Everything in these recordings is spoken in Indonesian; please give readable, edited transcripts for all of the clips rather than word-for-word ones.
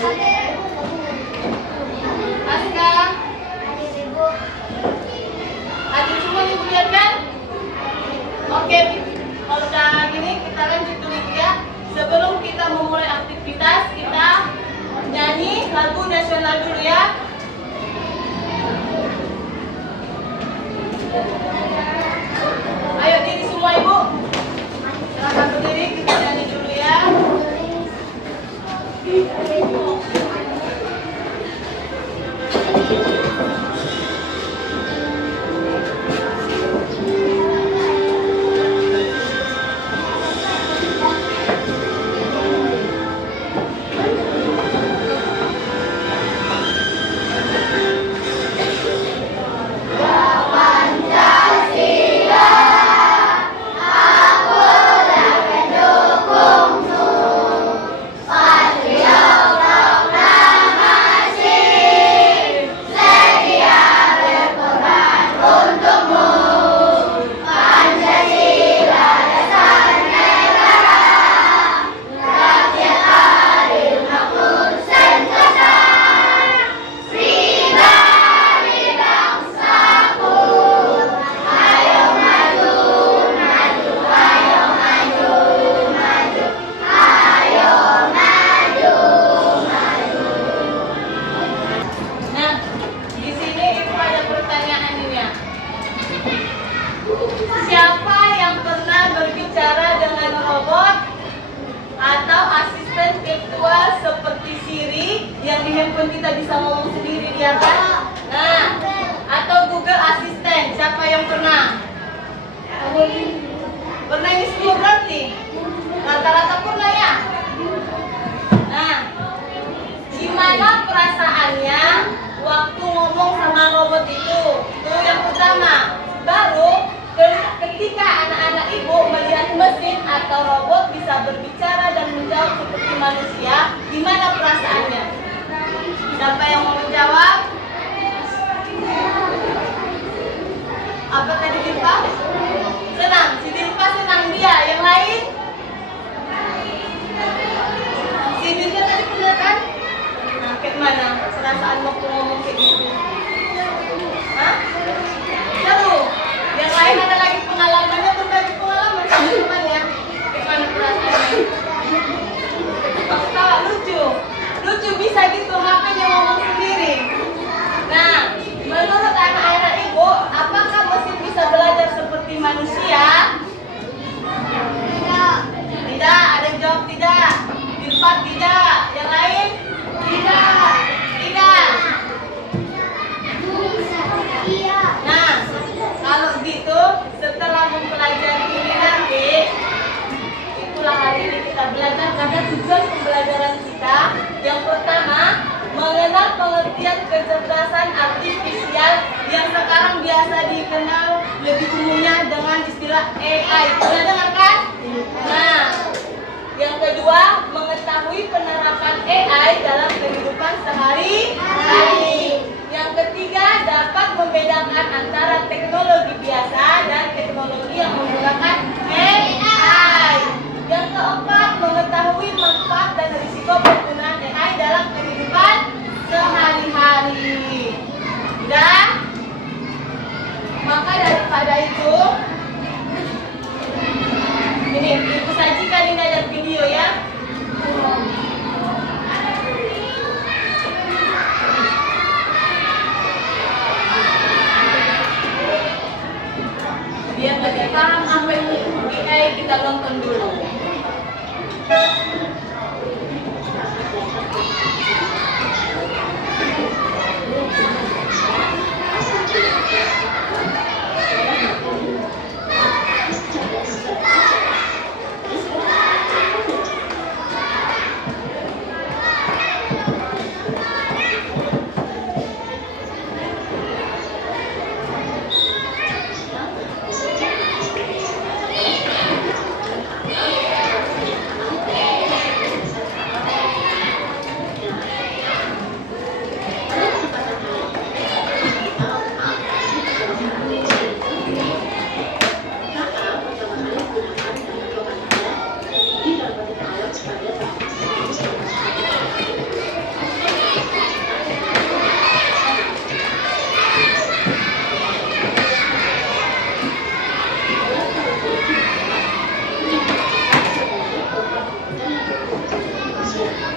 Aska, hadir semua ibu lihat kan? Oke, kalau udah gini kita lanjut dulu ya. Sebelum kita memulai aktivitas, kita nyanyi lagu nasional dulu ya. Ayo diri semua ibu. Silakan berdiri, kita nyanyi dulu ya. Siapa yang pernah berbicara dengan robot atau asisten virtual seperti Siri yang di handphone kita bisa ngomong sendiri dia kan? Nah, atau Google Assistant, siapa yang pernah? Pernah ini semua berarti? Rata-rata pernah ya? Nah, gimana perasaannya waktu ngomong sama robot itu? Itu yang pertama. Baru ketika anak-anak ibu melihat mesin atau robot bisa berbicara dan menjawab seperti manusia, gimana perasaannya? Siapa yang mau menjawab? Apa tadi Dirpa? Senang, si Dirpa senang dia. Yang lain? Si Dirpa tadi benar kan? Nah, kayak mana perasaan waktu ngomong kayak gitu? Hah? Seru. Yang lain ada lagi pengalamannya, berbagi pengalaman teman-teman ya. Gimana perasaannya? Ketawa lucu. Lucu bisa gitu, makanya ngomong sendiri. Nah, menurut anak-anak ibu, apakah mesin bisa belajar seperti manusia? Tidak. Tidak, ada yang jawab tidak. Dirpat tidak. Yang lain? Tidak. Tidak. Nah, kalau gitu, setelah mempelajari ini nanti, itulah hari ini kita belajar karena tujuan pembelajaran kita yang pertama, mengenal pengertian kecerdasan artifisial yang sekarang biasa dikenal lebih umumnya dengan istilah AI. Pernah dengar kan? Nah, yang kedua, mengetahui penerapan AI dalam kehidupan sehari-hari. Yang ketiga, dapat membedakan antara teknologi biasa dan teknologi yang menggunakan AI. Yang keempat, mengetahui manfaat dan risiko penggunaan AI dalam kehidupan sehari-hari. Dan maka daripada itu, ini ibu sajikan ini ada video ya.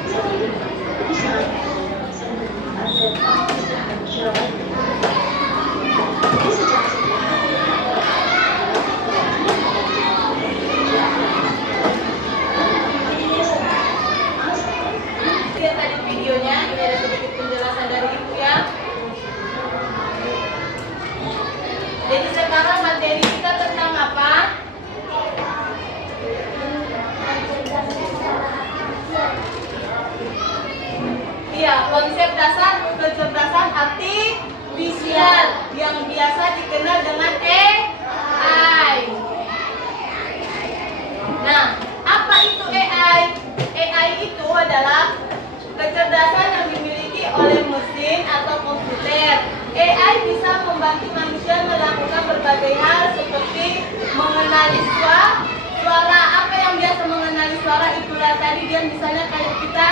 Lihat tadi videonya, ini ada sedikit penjelasan dari Ibu ya. Jadi sekarang materi kita tentang apa? Iya, konsep dasar kecerdasan artifisial yang biasa dikenal dengan AI. Nah, apa itu AI? AI itu adalah kecerdasan yang dimiliki oleh mesin atau komputer. AI bisa membantu manusia melakukan berbagai hal seperti mengenali suara. Apa yang biasa mengenali suara itulah tadi dia misalnya kayak kita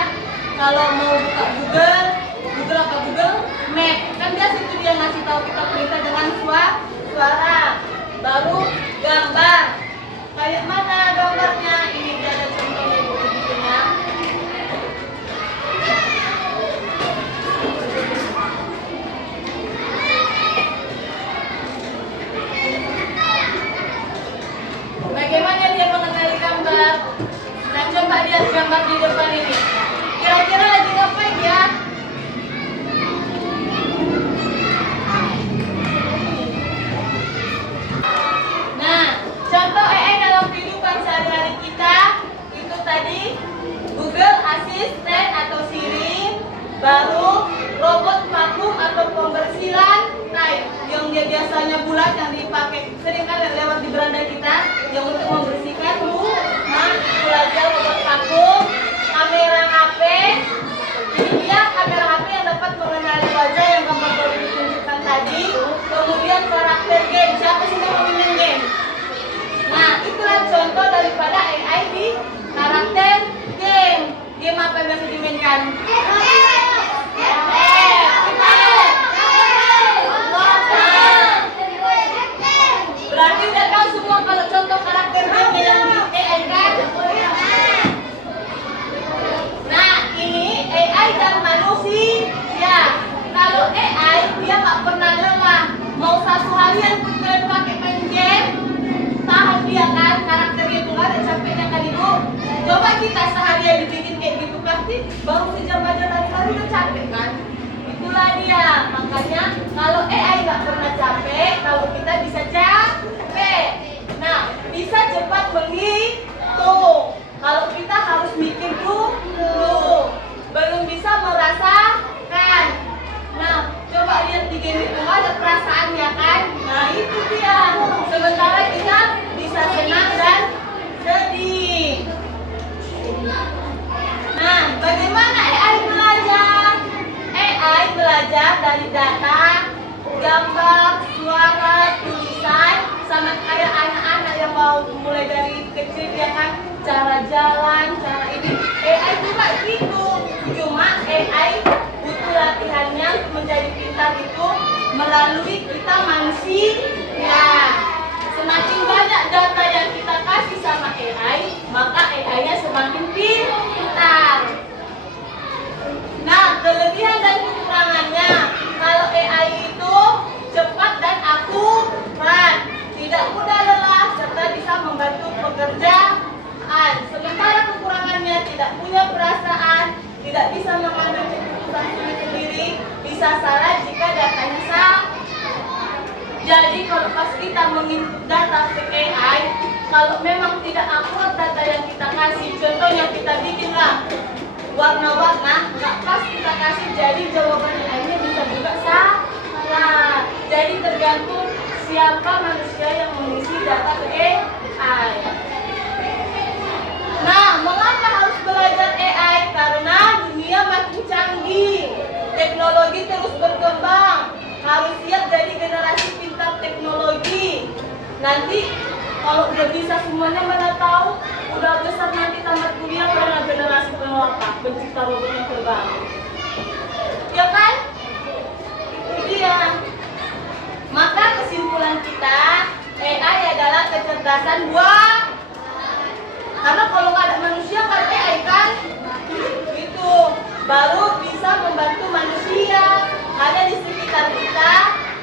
kalau mau buka Google Map, kan biasa itu dia ngasih tahu kita perintah dengan suara. Baru gambar. Kayak mana gambarnya? Ini dia ada contohnya Ibu begitunya. Bagaimana dia mengenali gambar? Nah, coba lihat gambar di depan ini. Kira-kira lagi ngapain ya? Nah, contoh AI dalam kehidupan sehari-hari kita itu tadi Google Assistant atau Siri, baru robot vakum atau pembersih lantai yang dia biasanya bulat yang dipakai sering kali lewat di beranda kita yang untuk membersihkan rumah, itu aja robot vakum. Kamera HP, ini dia kamera HP yang dapat mengenali wajah yang gambar baru ditunjukkan tadi. Kemudian karakter game, siapa sih yang main game? Nah, itulah contoh daripada AI di karakter game. Game apa yang biasa dimainkan? Berarti udah tahu semua kalau contoh karakter game yang di AI kan? Nah, ini AI dan manusia. Kalau AI dia nggak pernah lelah. Mau satu harian pun kalian pakai main game, tahan dia kan, karakternya itu nggak ada capeknya kan Ibu. Coba kita seharian dibikin kayak gitu pasti baru sejam aja lari-lari udah capek kan. Itulah dia. Makanya kalau AI nggak pernah capek, kalau kita bisa capek. Nah, bisa cepat menghitung. Kalau kita harus mikir dulu, belum bisa merasakan. Nah, coba lihat di game itu ada perasaannya kan? Nah, itu dia. Sementara kita bisa senang dan sedih. Nah, bagaimana AI belajar? AI belajar dari data, gambar, suara, tulisan, sama kayak anak-anak yang mau mulai dari kecil dia kan cara jalan, cara ini. AI juga gitu. Cuma AI butuh latihannya untuk menjadi pintar itu melalui kita manusia. Semakin banyak data yang kita kasih sama AI, maka AI-nya semakin pintar. Nah, kelebihan dan kekurangannya, kalau AI itu cepat dan akurat, tidak mudah lelah, serta bisa membantu pekerjaan. Sementara kekurangannya tidak punya perasaan, tidak bisa mengambil keputusan sendiri, bisa salah jika datanya salah. Jadi kalau pas kita menginput data ke AI, kalau memang tidak akurat data yang kita kasih, contohnya kita bikinlah warna-warna, nggak pas kita kasih, jadi jawaban AI-nya bisa juga salah. Jadi tergantung siapa manusia yang mengisi data ke AI. Nah, mengapa harus belajar AI? Karena dunia makin canggih, teknologi terus berkembang, harus siap jadi generasi pintar teknologi. Nanti kalau udah bisa semuanya mana tahu, udah besar nanti tamat kuliah karena generasi penuh pencipta robot yang terbaru. Ya kan? Itu dia. Maka kesimpulan kita, AI adalah kecerdasan buatan. Karena kalau nggak ada manusia nggak ada AI kan? Gitu. baru bisa membantu manusia ada di sekitar kita,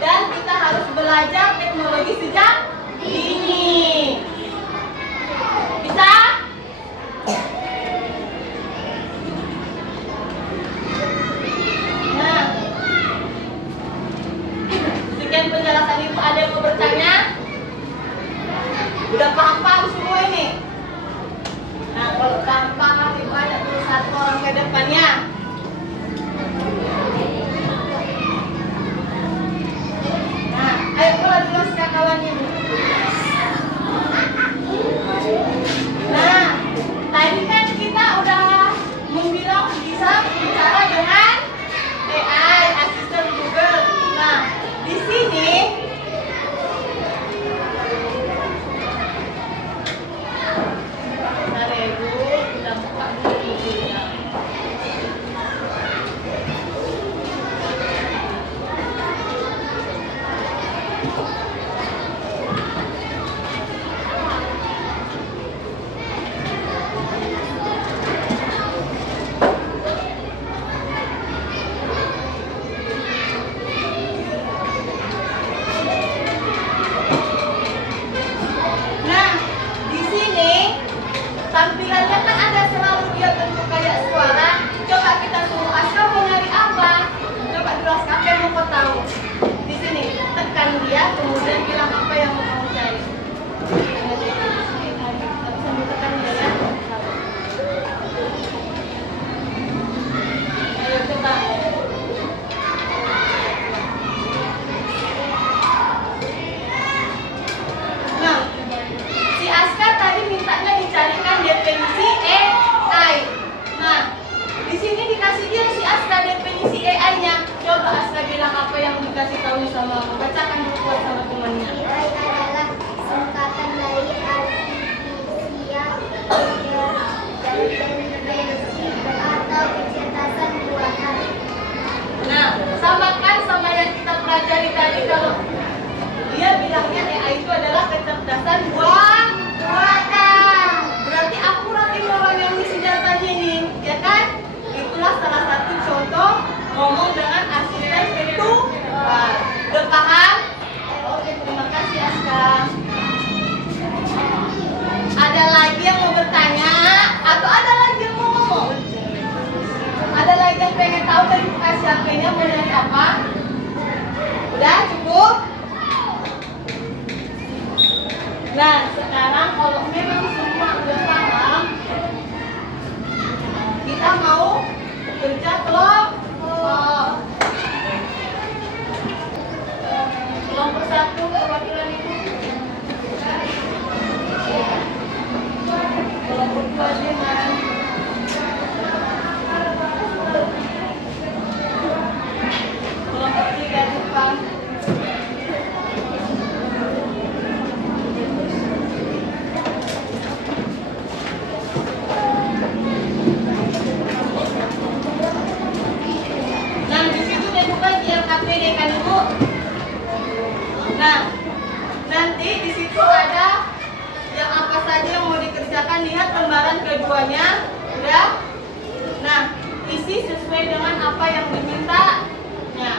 dan kita harus belajar teknologi sejak dini. Bisa? Nah, sekian penjelasan Ibu. Ada yang mau bertanya? Udah paham-paham semua ini? Nah, kalau paham Ibu ada tulis satu orang ke depannya. Nah, ayo mulai jelaskan kawannya. Nah, tadi kan kita udah membilang bisa bicara dengan AI, asisten Google. Nah, di sini bentar ya Ibu, kita buka dulu videonya. Nah, di sini tampilannya kan ada selalu dia bentuk kayak suara. Coba kita suruh Aska mau nyari apa? Coba dulu Aska, apa yang mau kau tahu? Di sini tekan dia, kemudian bilang apa yang mau kamu cari. Sambil tekan dia ya. Ayo coba. Nah, si Aska tadi mintanya dicarikan definisi AI. Nah, di sini dikasih dia si Aska definisi AI-nya. Coba Aska bilang apa yang dikasih tahu sama aku. Bacakan dulu buat sama temannya. AI adalah singkatan dari artificial intelligence atau kecerdasan buatan. Nah, samakan sama yang kita pelajari tadi. Kalau dia bilangnya AI itu adalah kecerdasan buatan. Berarti akurat ini orang yang ngisi datanya ini, ya kan? Itulah salah satu contoh ngomong dengan asisten virtual. Udah paham? Oke, terima kasih Aska. Ada lagi yang mau bertanya? Atau ada lagi yang mau ngomong? Ada lagi yang pengen tahu dari siapanya mau nyari apa? Udah cukup? Nah, sekarang kalau memang semua udah paham, kita mau kerja kelompok. Kelompok 1 kewakilan Ibu. Kelompok 2 dengan kelompok 3 Jepang. Nah, di situ dia buka GLKPD kan Ibu. Nah, nanti di situ ada yang apa saja yang mau dikerjakan. Lihat lembaran keduanya, udah. Nah, isi sesuai dengan apa yang diminta. Nah,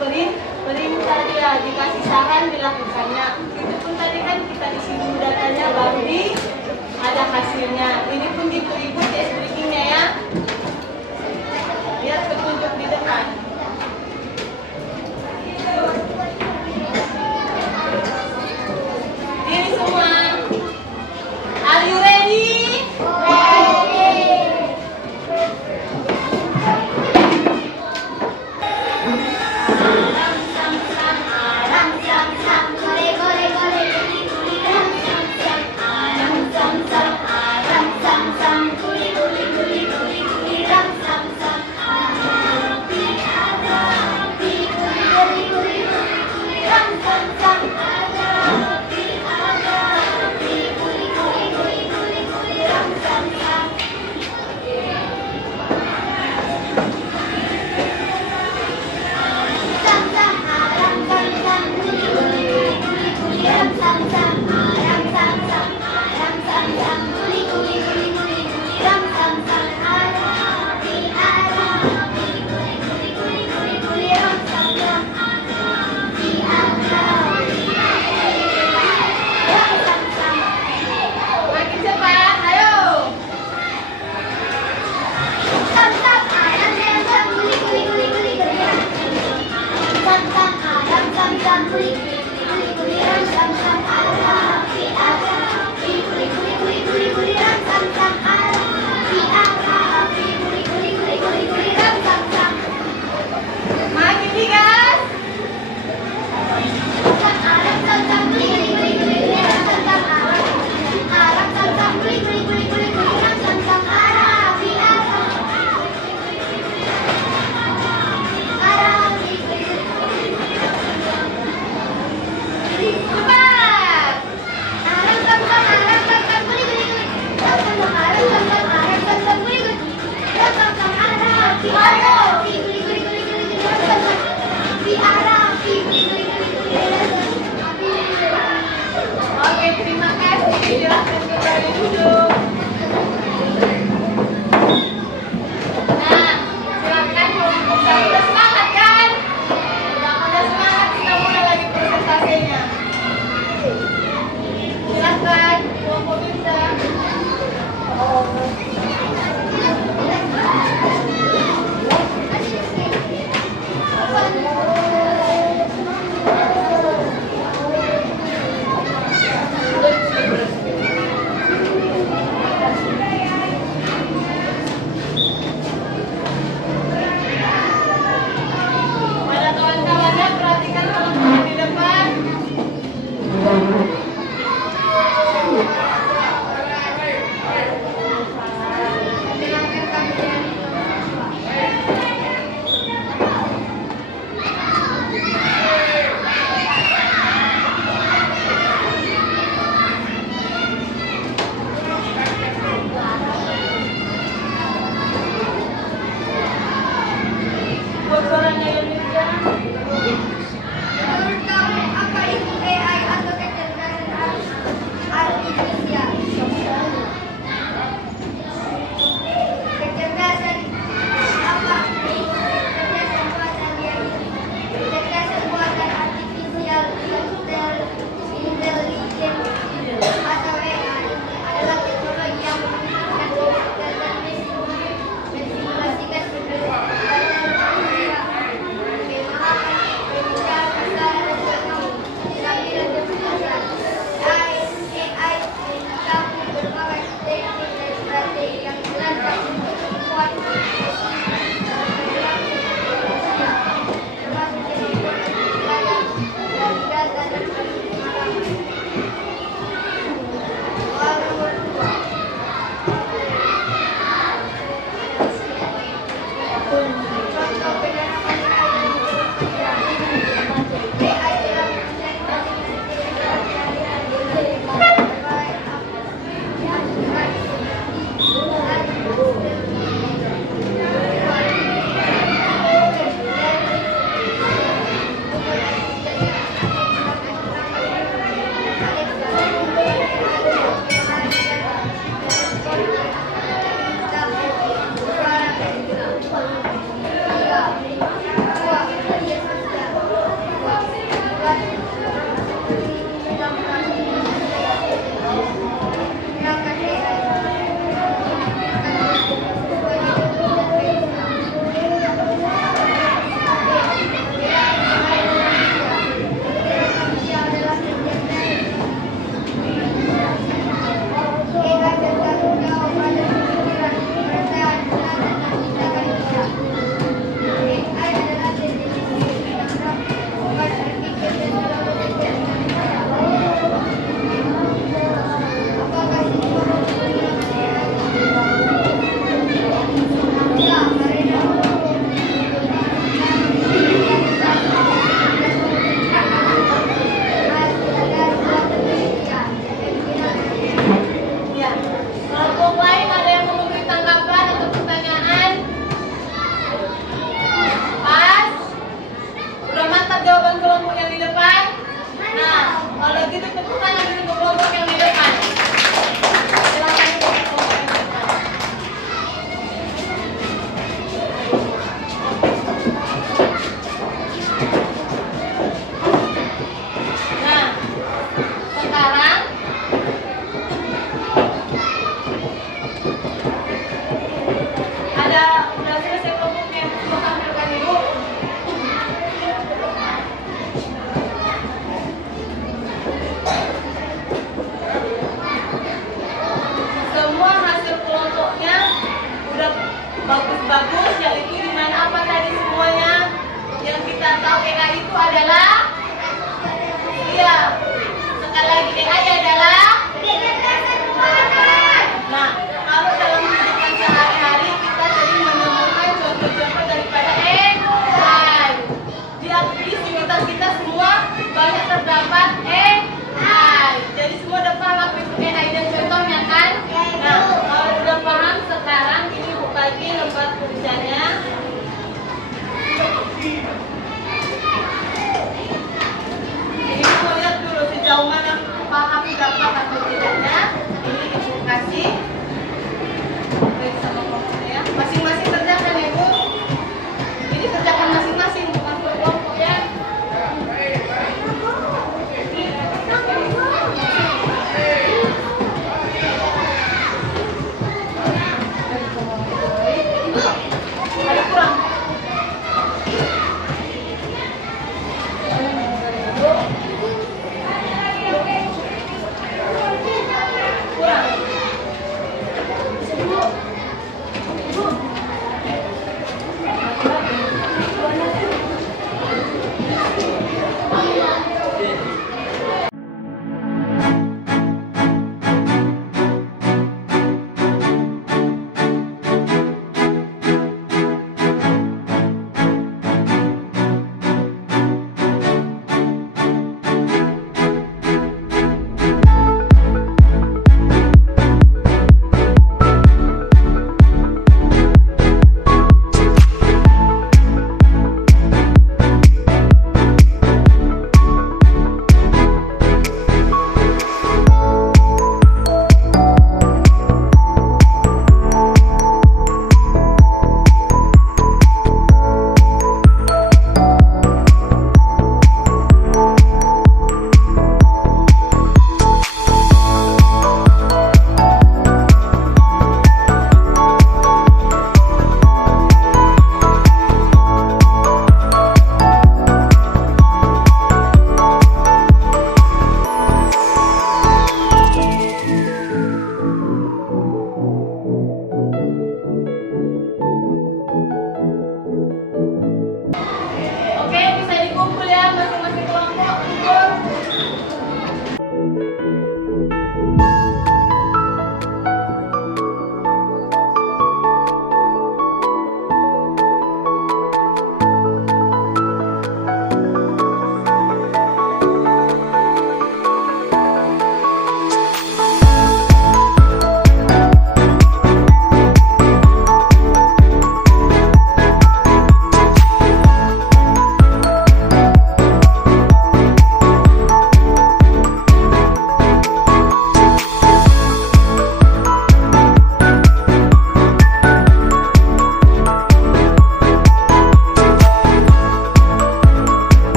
perintah dia, dikasih saran dilakukannya. Itu pun tadi kan kita isi dulu datanya baru ada hasilnya. Ini pun gitu ibu tes breakingnya ya. Lihat petunjuk di depan. Ini semua. Are you ready? Oke, terima kasih. Silahkan kembali duduk. Nah, silakan kelompok satu. Udah semangat kan? Udah semangat, kita mulai lagi presentasinya. Silakan kelompok bisa. Pada kawan-kawannya perhatikan kelompok di depan. Buat suaranya yang bisa. Menurut kamu, apa itu AI atau kecerdasan artifisial? Kecerdasan apa? Kecerdasan buatan yang kecerdasan buatan artifisial intelligence atau AI adalah teknologi yang memungkinkan komputer dan mensimulasikan selesai kelompoknya. Coba tampilkan Ibu. Semua hasil kelompoknya udah bagus-bagus, yaitu di mana apa tadi semuanya? Yang kita tahu EA itu adalah, iya, sekali lagi EA adalah. Nah, kalau dalam kehidupan sehari-hari kita sering menemukan contoh-contoh daripada AI. Di sekitar kita semua banyak terdapat AI. Jadi semua udah paham apa itu AI dan contohnya kan? Nah, kalau udah paham sekarang ini Bu bagi lembar kerjanya. Ini mau lihat dulu sejauh mana paham dapat atau tidaknya. Ini Ibu kasih. Baik sama kelompoknya ya. Masing-masing kerjakan ya Bu. Ini kerjakan masing-masing bukan kelompok ya. Ibu, ada kurang.